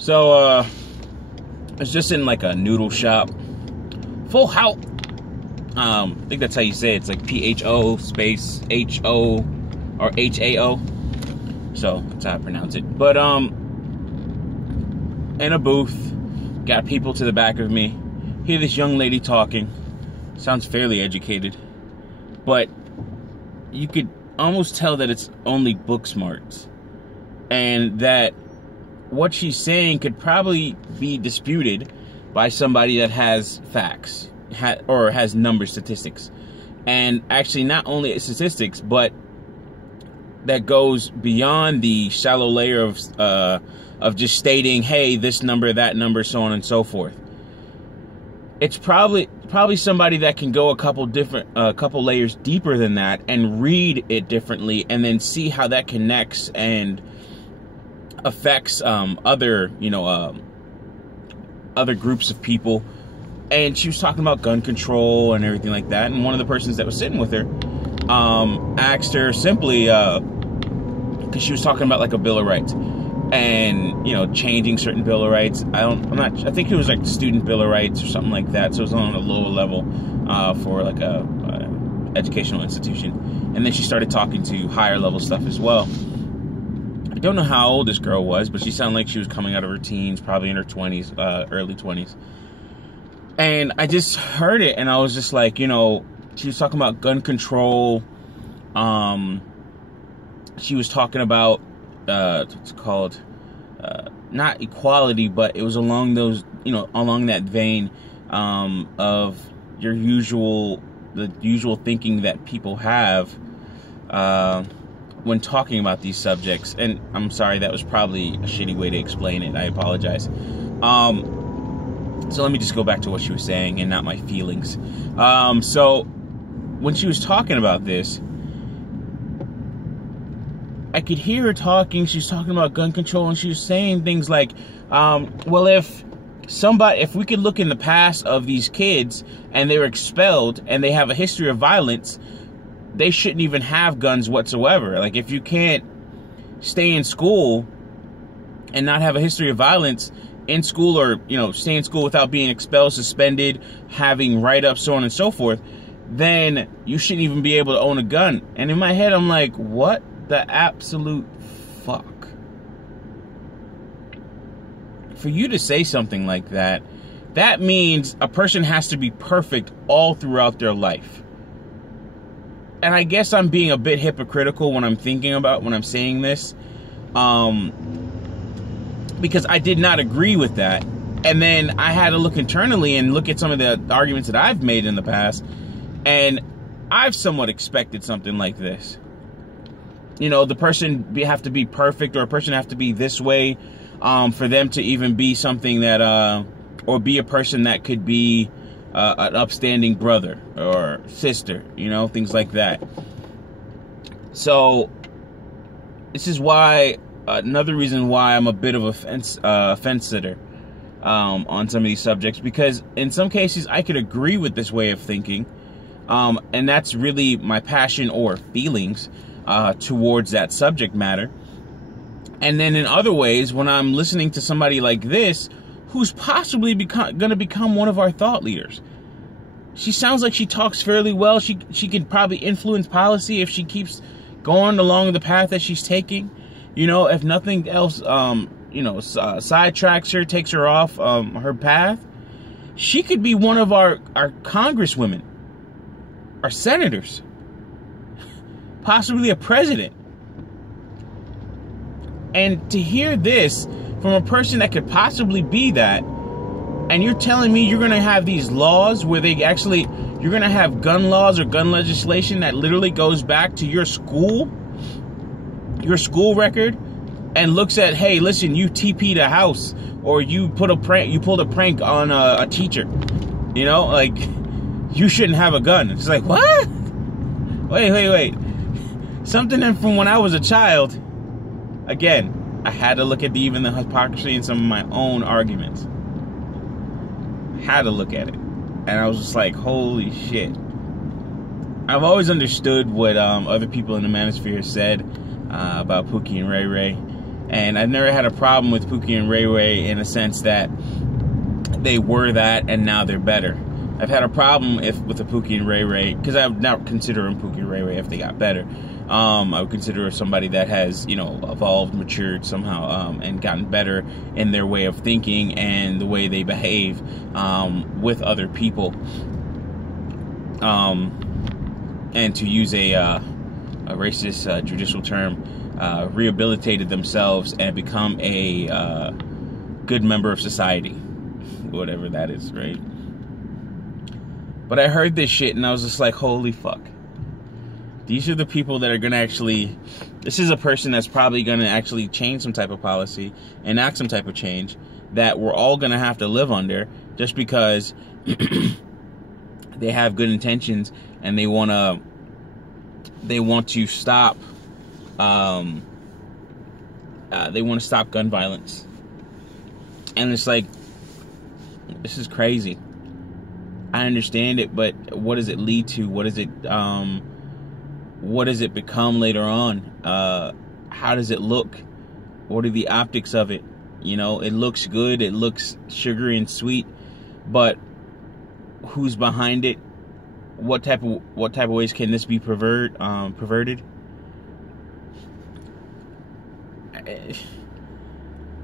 So, I was just in like a noodle shop. Full house. I think that's how you say it. It's like PHO space HO or HAO. So that's how I pronounce it. But in a booth, got people to the back of me. Hear this young lady talking. Sounds fairly educated, but you could almost tell that it's only book smarts, and that what she's saying could probably be disputed by somebody that has facts or has number statistics, and actually not only statistics, but that goes beyond the shallow layer of just stating, hey, this number, that number, so on and so forth. It's probably somebody that can go a couple layers deeper than that and read it differently, and then see how that connects and affects other groups of people. And she was talking about gun control and everything like that. And one of the persons that was sitting with her asked her simply, because she was talking about like a Bill of Rights and, you know, changing certain Bill of Rights. I think it was like the student Bill of Rights or something like that. So it was on a lower level for like a educational institution. And then she started talking to higher level stuff as well. I don't know how old this girl was, but she sounded like she was coming out of her teens, probably in her 20s, early 20s. And I just heard it, and I was just like, you know, she was talking about gun control. She was talking about what's it called, not equality, but it was along those, you know, along that vein of the usual thinking that people have when talking about these subjects. And I'm sorry, that was probably a shitty way to explain it. I apologize. So let me just go back to what she was saying and not my feelings. So when she was talking about this, I could hear her talking. She was talking about gun control, and she was saying things like, well, if we could look in the past of these kids and they were expelled and they have a history of violence, they shouldn't even have guns whatsoever. Like, if you can't stay in school and not have a history of violence in school, or, you know, stay in school without being expelled, suspended, having write-ups, so on and so forth, then you shouldn't even be able to own a gun. And in my head, I'm like, what the absolute fuck? For you to say something like that, that means a person has to be perfect all throughout their life. And I guess I'm being a bit hypocritical when I'm saying this. Because I did not agree with that. And then I had to look internally and look at some of the arguments that I've made in the past. And I've somewhat expected something like this. You know, the person have to be perfect, or a person have to be this way for them to even be something that, or be a person that could be an upstanding brother or sister, you know, things like that. So this is why, another reason why I'm a bit of a fence sitter on some of these subjects, because in some cases I could agree with this way of thinking, and that's really my passion or feelings towards that subject matter. And then in other ways, when I'm listening to somebody like this, who's possibly going to become one of our thought leaders, she sounds like she talks fairly well. She can probably influence policy if she keeps going along the path that she's taking. You know, if nothing else, sidetracks her, takes her off her path, she could be one of our congresswomen, our senators, possibly a president. And to hear this from a person that could possibly be that, and you're telling me you're going to have these laws where you're going to have gun laws or gun legislation that literally goes back to your school record, and looks at, hey, listen, you TP'd a house, or you pulled a prank on a teacher, you know, like, you shouldn't have a gun. It's like, what? Wait. Something from when I was a child. Again, I had to look at even the hypocrisy in some of my own arguments. Had to look at it. And I was just like, holy shit. I've always understood what other people in the manosphere said about Pookie and Ray Ray. And I've never had a problem with Pookie and Ray Ray in a sense that they were that and now they're better. I've had a problem with the Pookie and Ray Ray, because I would not consider them Pookie and Ray Ray if they got better. I would consider somebody that has, you know, evolved, matured somehow, and gotten better in their way of thinking and the way they behave with other people. And to use a racist judicial term, rehabilitated themselves and become a good member of society, whatever that is, right? But I heard this shit and I was just like, holy fuck. These are the people that are going to actually... This is a person that's probably going to actually change some type of policy, enact some type of change that we're all going to have to live under just because they have good intentions and they want to stop... they want to stop gun violence. And it's like, this is crazy. I understand it, but what does it lead to? What does it become later on? How does it look? What are the optics of it? You know, it looks good, it looks sugary and sweet, but who's behind it? What type of ways can this be perverted?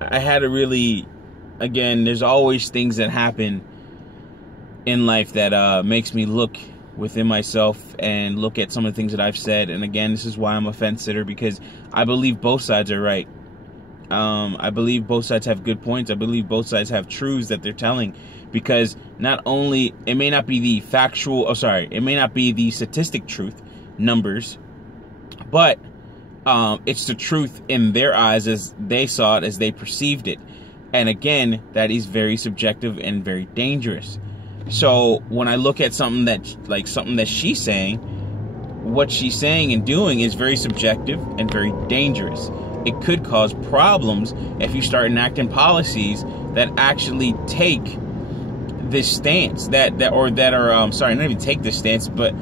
I had to really, again, there's always things that happen in life that makes me look within myself and look at some of the things that I've said. And again, this is why I'm a fence sitter, because I believe both sides are right. I believe both sides have good points. I believe both sides have truths that they're telling, because not only, it may not be the factual, it may not be the statistic truth, numbers, but it's the truth in their eyes as they saw it, as they perceived it. And again, that is very subjective and very dangerous. So when I look at something that she's saying, what she's saying and doing is very subjective and very dangerous. It could cause problems if you start enacting policies that actually take this stance, not even take this stance, but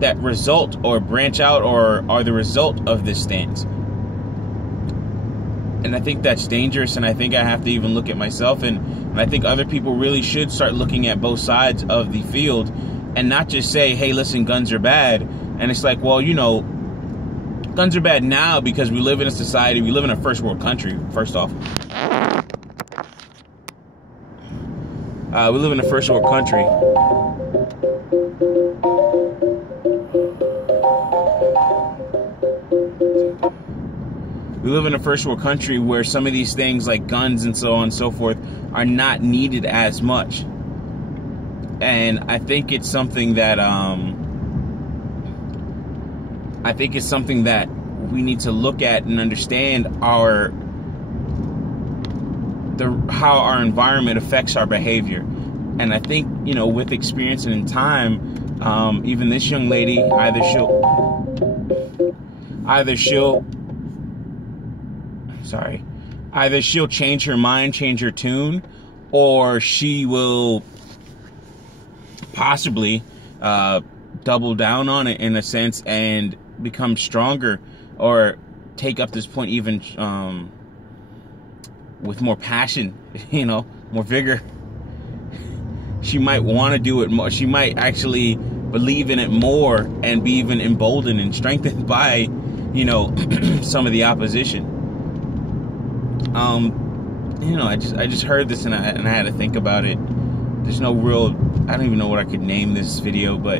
that result or branch out or are the result of this stance. And I think that's dangerous, and I think I have to even look at myself, and I think other people really should start looking at both sides of the field and not just say, hey, listen, guns are bad. And it's like, well, you know, guns are bad now because we live in a society, we live in a first world country, first off. We live in a first world country. We live in a first world country where some of these things like guns and so on and so forth are not needed as much. And I think it's something that we need to look at and understand how our environment affects our behavior. And I think, you know, with experience and in time, even this young lady, either she'll change her mind, change her tune, or she will possibly double down on it in a sense and become stronger, or take up this point even with more passion, you know, more vigor. She might want to do it more. She might actually believe in it more and be even emboldened and strengthened by, you know, some of the opposition. You know, I just heard this and I had to think about it. There's no real, I don't even know what I could name this video, but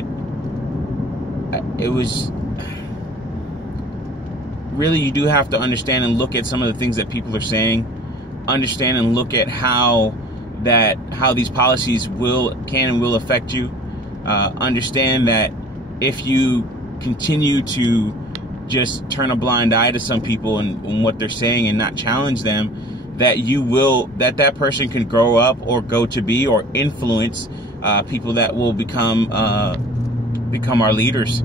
it was really, you do have to understand and look at some of the things that people are saying, understand and look at how these policies can and will affect you. Understand that if you continue to just turn a blind eye to some people and what they're saying and not challenge them, that person can grow up or go to be or influence people that will become our leaders,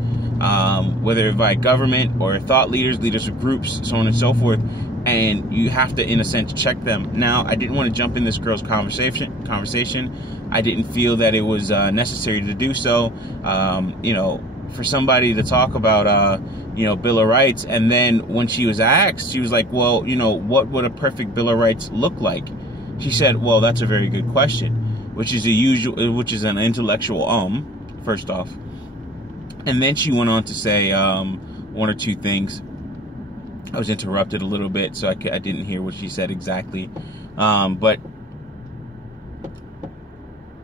whether by government or thought leaders of groups, so on and so forth. And you have to, in a sense, check them. Now, I didn't want to jump in this girl's conversation. I didn't feel that it was necessary to do so. You know, for somebody to talk about, Bill of Rights, and then when she was asked, she was like, well, what would a perfect Bill of Rights look like? She said, well, that's a very good question, which is an intellectual first off. And then she went on to say one or two things. I was interrupted a little bit, so I didn't hear what she said exactly. But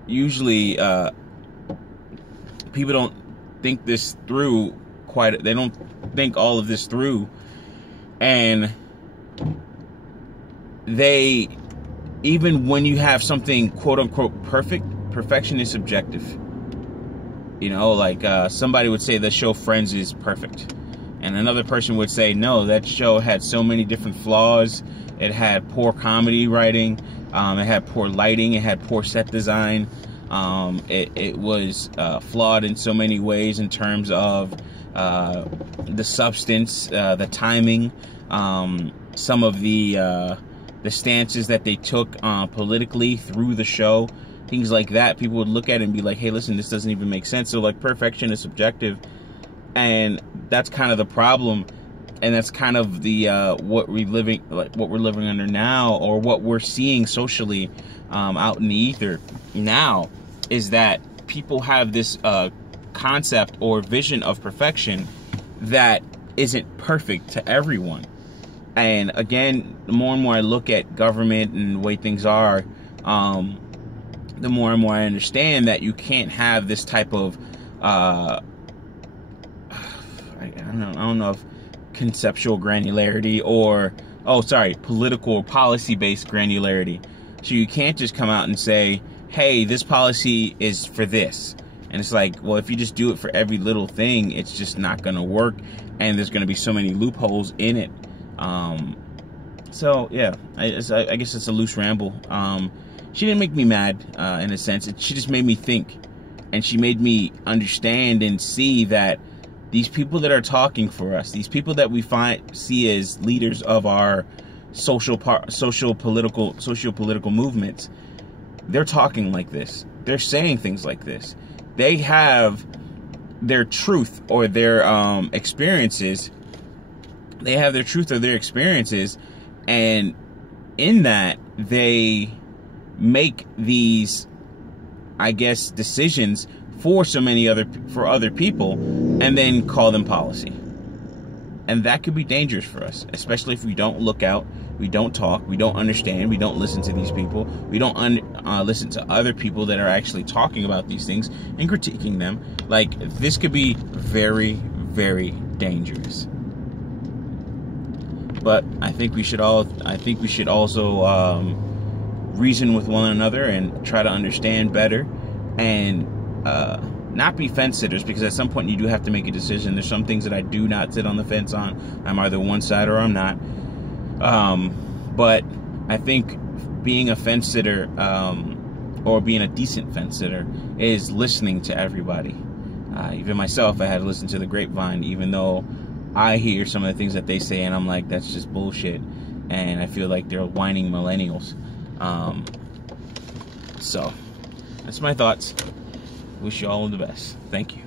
usually people don't think this through they don't think all of this through. And even when you have something quote unquote perfect, perfection is subjective. Somebody would say the show Friends is perfect. And another person would say, no, that show had so many different flaws. It had poor comedy writing. It had poor lighting. It had poor set design. It was flawed in so many ways in terms of the substance, the timing, some of the stances that they took politically through the show. Things like that. People would look at it and be like, hey, listen, this doesn't even make sense. So, perfection is subjective. And that's kind of the problem, and that's kind of the what we're living under now, or what we're seeing socially out in the ether now, is that people have this concept or vision of perfection that isn't perfect to everyone. And again, the more and more I look at government and the way things are, the more and more I understand that you can't have this type of I don't know if conceptual granularity or political or policy-based granularity. So you can't just come out and say, hey, this policy is for this. And it's like, well, if you just do it for every little thing, it's just not going to work. And there's going to be so many loopholes in it. So, yeah, I guess it's a loose ramble. She didn't make me mad, in a sense. She just made me think. And she made me understand and see that these people that are talking for us, these people that we see as leaders of our socio-political movements, they're talking like this. They're saying things like this. They have their truth or their experiences. They have their truth or their experiences, and in that they make these, I guess, decisions for other people, and then call them policy. And that could be dangerous for us, especially if we don't look out, we don't talk, we don't understand, we don't listen to these people, we don't listen to other people that are actually talking about these things and critiquing them. This could be very, very dangerous. But I think we should also reason with one another and try to understand better, and not be fence sitters, because at some point you do have to make a decision. There's some things that I do not sit on the fence on. I'm either one side or I'm not. But I think being a fence sitter, or being a decent fence sitter, is listening to everybody. Even myself, I had to listen to the grapevine, even though I hear some of the things that they say and I'm like, that's just bullshit. And I feel like they're whining millennials. So that's my thoughts. Wish you all the best. Thank you.